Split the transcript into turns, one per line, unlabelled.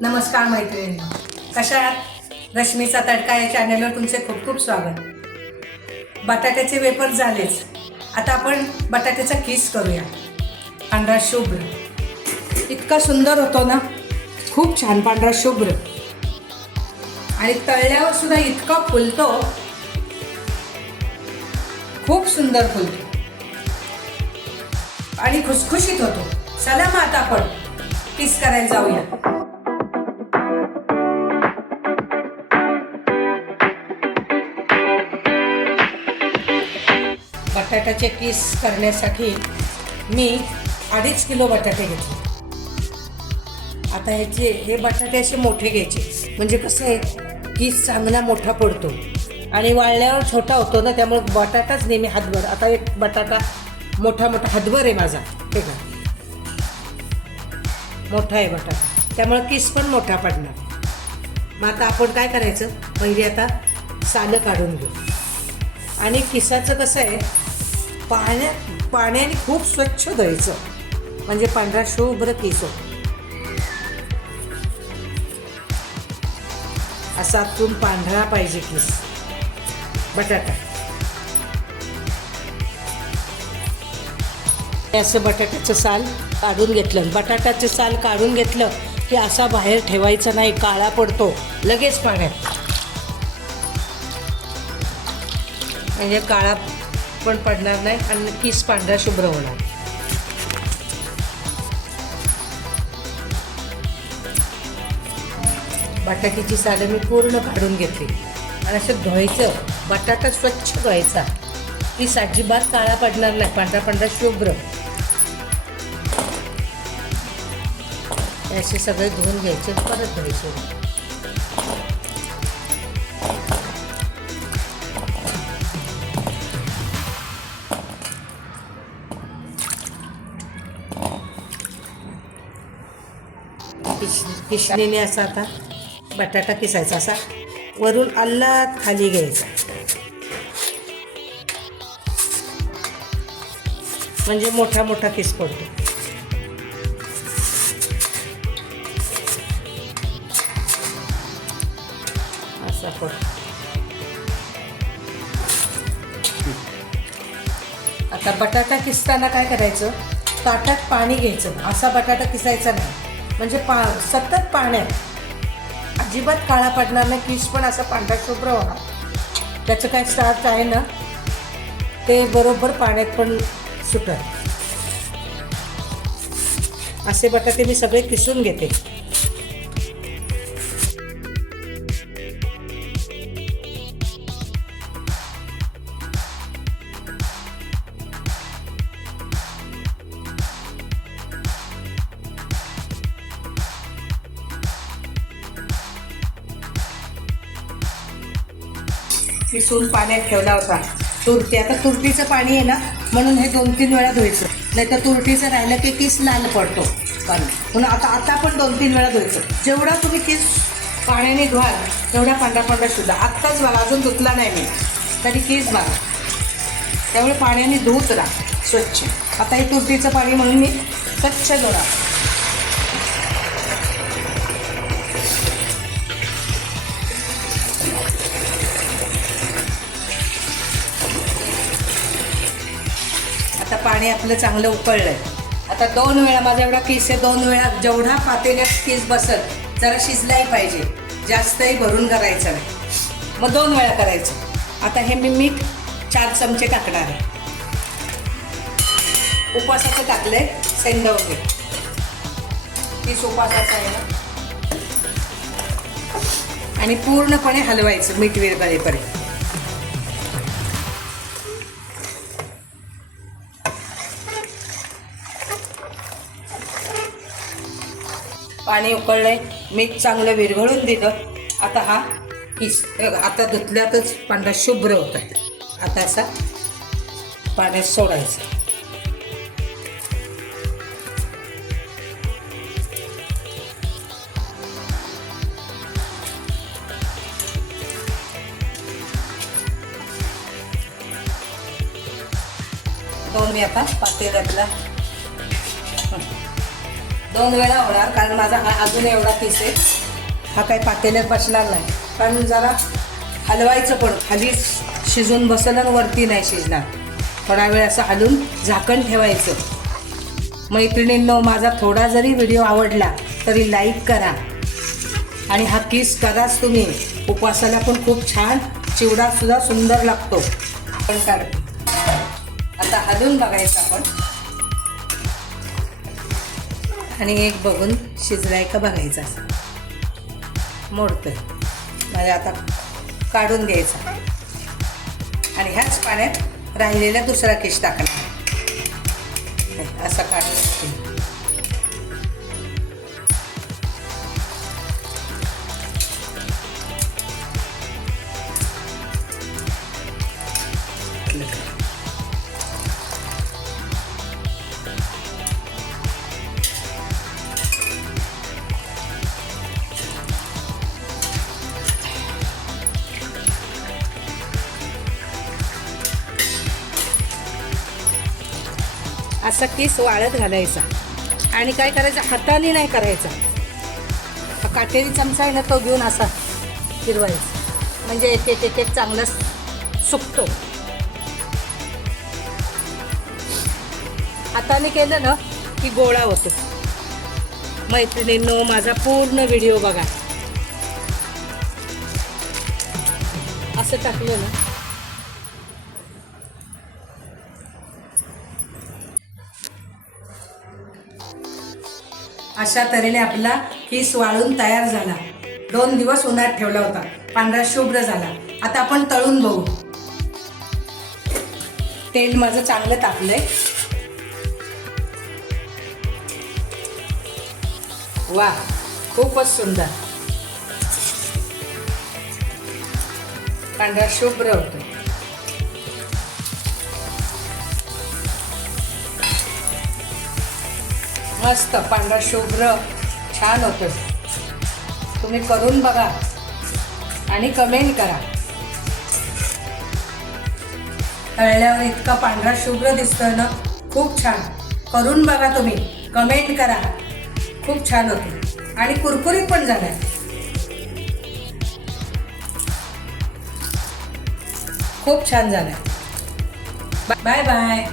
नमस्कार मैत्रिणी कशा आहात रश्मीचा तडका या चॅनलवर तुमचे खूप खूप स्वागत. बटाट्याचे वेपर झालेच. आता आपण बटाट्याचा किस करूया. पांढरा शुभ्र. इतका सुंदर होतो ना? खूप छान पांढरा शुभ्र. आणि तळल्यावर सुद्धा इतका फुलतो. खूप सुंदर फुलतो. आणि खुसखुशीत होतो. चला मग आता आपण किस करायला जाऊया. बटाट्याचे किस करण्यासाठी मी अडीच किलो बटाटे घेतले. आता ह्याचे हे बटाटे असे मोठे घ्यायचे. म्हणजे कसं आहे किस चांगला मोठा पडतो. आणि वाळल्यावर छोटा होतो ना त्यामुळे बटाटाच नेहमी हातभर. आता एक बटाटा मोठा मोठा हातभर आहे माझा. हे का मोठा आहे बटाटा. त्यामुळे किस पण मोठा पडणार. मग आता आपण काय करायचं? पहिले आता सालं काढून घेऊ. आणि किसाचं कसं आहे पाण्या पाण्याने खूप स्वच्छ धुवायचं. म्हणजे पांढरा शुभ्र केस. होतो असा आतून पांढरा पाहिजे केस. बटाटा. असं बटाट्याचं साल काढून घेतलं. बटाट्याचं साल काढून घेतलं की असा बाहेर ठेवायचा नाही काळा पडतो. लगेच पाण्यात. म्हणजे काळा पण पडणार नाही आणि पीस पांढरा शुभ्र होणार. बटाट्याची सालं मी पूर्ण काढून घेतली. आणि असं धुवायचं बटाटा स्वच्छ धुवायचा. पीस अजिबात काळा पडणार नाही पांढरा पांढरा शुभ्र. असे सगळे धुवून घ्यायचे परत धुवायचे. किश किशणीने असा आता बटाटा किसायचा असा. वरून आल्ला खाली घ्यायचा. म्हणजे मोठा मोठा किस पडतो. असा पडतो आता बटाटा किसताना काय करायचं? ताटात पाणी घ्यायचं. असा बटाटा किसायचा नाही. म्हणजे पा सतत पाण्यात. अजिबात काळा पडणार नाही किस पण असा पांढरा शुभ्र होणार. त्याचं काय स्टार्च आहे ना ते बरोबर पाण्यात पण सुटत असे बटाटे मी सगळे किसून घेते. मिसळून पाण्यात ठेवला होता. तुरटी आता तुरटीचं पाणी आहे ना म्हणून हे दोन तीन वेळा धुवायचं. नाही तर तुरटीचं राहिलं की किस लाल पडतो. पाणी म्हणून आता आता पण दोन तीन वेळा धुवायचं. जेवढा तुम्ही किस पाण्याने धुवाल तेवढा पांढरा पांढरा सुद्धा. आत्ताच बघा अजून धुतला नाही मी. तरी केस बघा. त्यामुळे पाण्याने धुत राहा. स्वच्छ. आता हे तुरटीचं पाणी म्हणून मी स्वच्छ धुणार. आता पाणी आपलं चांगलं उकळलं आहे आता दोन वेळा माझा एवढा किस आहे दोन वेळा जेवढा पातेल्यात किस बसत जरा शिजलाही पाहिजे. जास्तही भरून करायचं नाही. मग दोन वेळा करायचं. आता हे मी मीठ चार चमचे टाकणार आहे. उपासाचं टाकलंय वगैरे तीच उपासाचं आहे ना? आणि पूर्णपणे हलवायचं मीठ विरगळेपर्यंत पाणी उकळलंय. मीठ चांगलं विरघळून दिलं. आता हा किस आता धुतल्यातच पांढरा शुभ्र होत आहे. आता असा पाण्यात सोडायचा. दोन मी आता पातेल्यातला दोन वेळा होणार कारण माझा हा अजून एवढा पीस आहे. हा काही पातेल्यात बसणार नाही. कारण जरा हलवायचं पण खाली शिजून बसलं आणि वरती नाही शिजणार. थोडा वेळ असं हलून झाकण ठेवायचं. मैत्रिणींनो माझा थोडा जरी व्हिडिओ आवडला तरी लाईक करा. आणि हा किस कराच तुम्ही. उपवासाला पण खूप छान चिवडासुद्धा सुंदर लागतो. आपण कारण आता हलून बघायचं आपण. आणि एक बघून शिजलाय का बघायचा. मोडतोय. म्हणजे आता काढून द्यायचा आणि ह्याच पाण्यात राहिलेला दुसरा केश टाकणार. हे, असं काढून असा किस वाळत घालायचा. आणि काय करायचं? हाताने नाही करायचा. हा काटेरी चमचा आहे ना तो घेऊन असा फिरवायचा. म्हणजे एक एक एक एक चांगला सुकतो. हाताने केलं ना की गोळा होतो. मैत्रिणींनो माझा पूर्ण व्हिडिओ बघा. असं टाकलं ना अशा तऱ्हेने आपला किस वाळून तयार झाला. दोन दिवस उन्हात ठेवला होता. पांढरा शुभ्र झाला. आता आपण तळून बघू. तेल माझं चांगलं तापलंय. वा खूपच सुंदर. पांढरा शुभ्र होतो मस्त पांढरा शुभ्र छान होतो. तुम्ही करून बघा आणि कमेंट करा. तळल्यावर इतका पांढरा शुभ्र दिसतोय ना? खूप छान. करून बघा तुम्ही. कमेंट करा. खूप छान होते. आणि कुरकुरीत पण झालाय. खूप छान झालाय. Bye bye